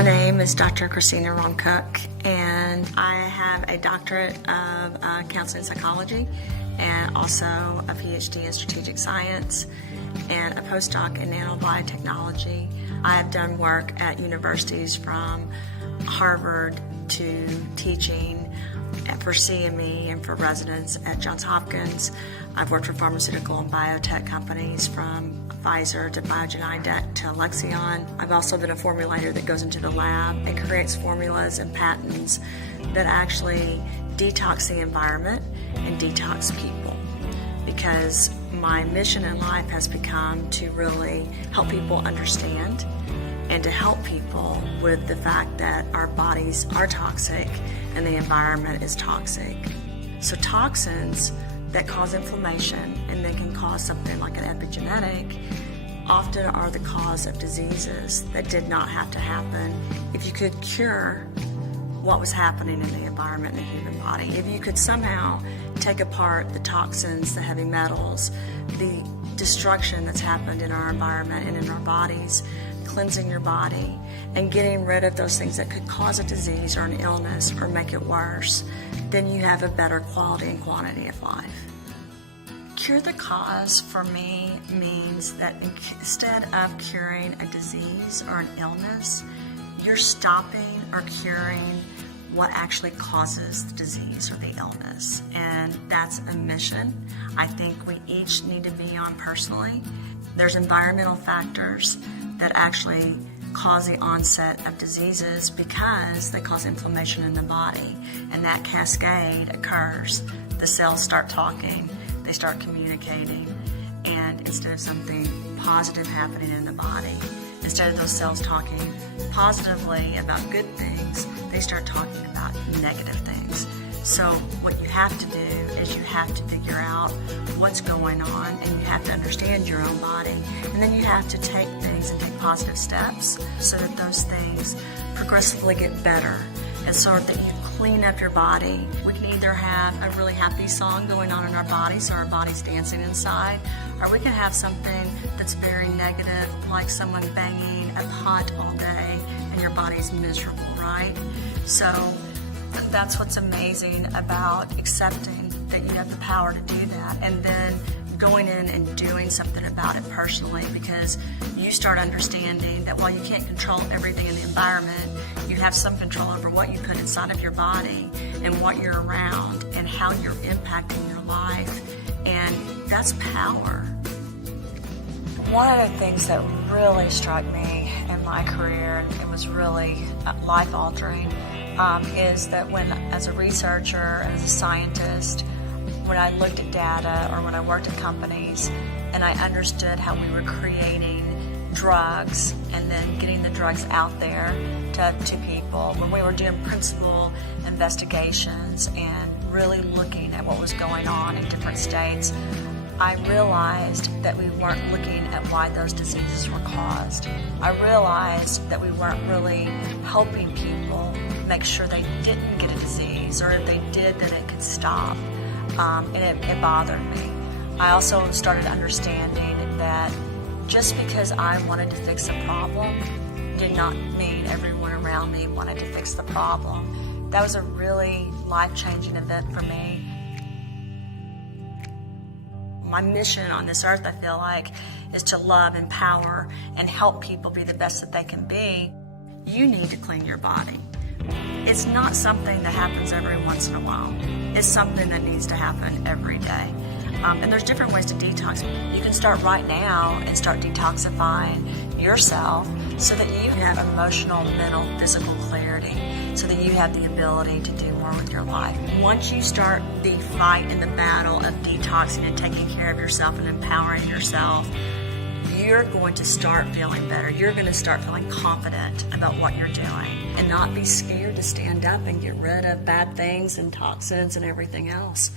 My name is Dr. Christina Rahm, and I have a doctorate of counseling psychology and also a PhD in strategic science and a postdoc in nanobiotechnology. I have done work at universities from Harvard to teaching for CME and for residents at Johns Hopkins. I've worked for pharmaceutical and biotech companies from Pfizer to Biogen to Alexion. I've also been a formulator that goes into the lab and creates formulas and patents that actually detox the environment and detox people, because my mission in life has become to really help people understand and to help people with the fact that our bodies are toxic and the environment is toxic. So toxins that cause inflammation and they can cause something like an epigenetic often are the cause of diseases that did not have to happen if you could cure what was happening in the environment in the human body. If you could somehow take apart the toxins, the heavy metals, the destruction that's happened in our environment and in our bodies, cleansing your body and getting rid of those things that could cause a disease or an illness or make it worse, then you have a better quality and quantity of life. Cure the cause for me means that instead of curing a disease or an illness, you're stopping or curing what actually causes the disease or the illness. And that's a mission I think we each need to be on personally. There's environmental factors that actually cause the onset of diseases because they cause inflammation in the body, and that cascade occurs. The cells start talking, they start communicating, and instead of something positive happening in the body, instead of those cells talking positively about good things, they start talking about negative things. So what you have to do is you have to figure out what's going on, and you have to understand your own body. And then you have to take things and take positive steps so that those things progressively get better. And so that you clean up your body. We can either have a really happy song going on in our body, so our body's dancing inside, or we can have something that's very negative, like someone banging a pot all day and your body's miserable, right? So that's what's amazing about accepting that you have the power to do that, and then going in and doing something about it personally, because you start understanding that while you can't control everything in the environment, you have some control over what you put inside of your body and what you're around and how you're impacting your life, and that's power. One of the things that really struck me in my career, and it was really life-altering, is that when, as a researcher, as a scientist, when I looked at data or when I worked at companies and I understood how we were creating drugs and then getting the drugs out there to people, when we were doing principal investigations and really looking at what was going on in different states, I realized that we weren't looking at why those diseases were caused. I realized that we weren't really helping people make sure they didn't get a disease, or if they did, that it could stop. And it bothered me. I also started understanding that just because I wanted to fix a problem did not mean everyone around me wanted to fix the problem. That was a really life-changing event for me. My mission on this earth, I feel like, is to love, empower, and help people be the best that they can be. You need to clean your body. It's not something that happens every once in a while. It's something that needs to happen every day. And there's different ways to detox. You can start right now and start detoxifying yourself so that you have emotional, mental, physical clarity, so that you have the ability to do more with your life. Once you start the fight and the battle of detoxing and taking care of yourself and empowering yourself, you're going to start feeling better. You're going to start feeling confident about what you're doing and not be scared to stand up and get rid of bad things and toxins and everything else.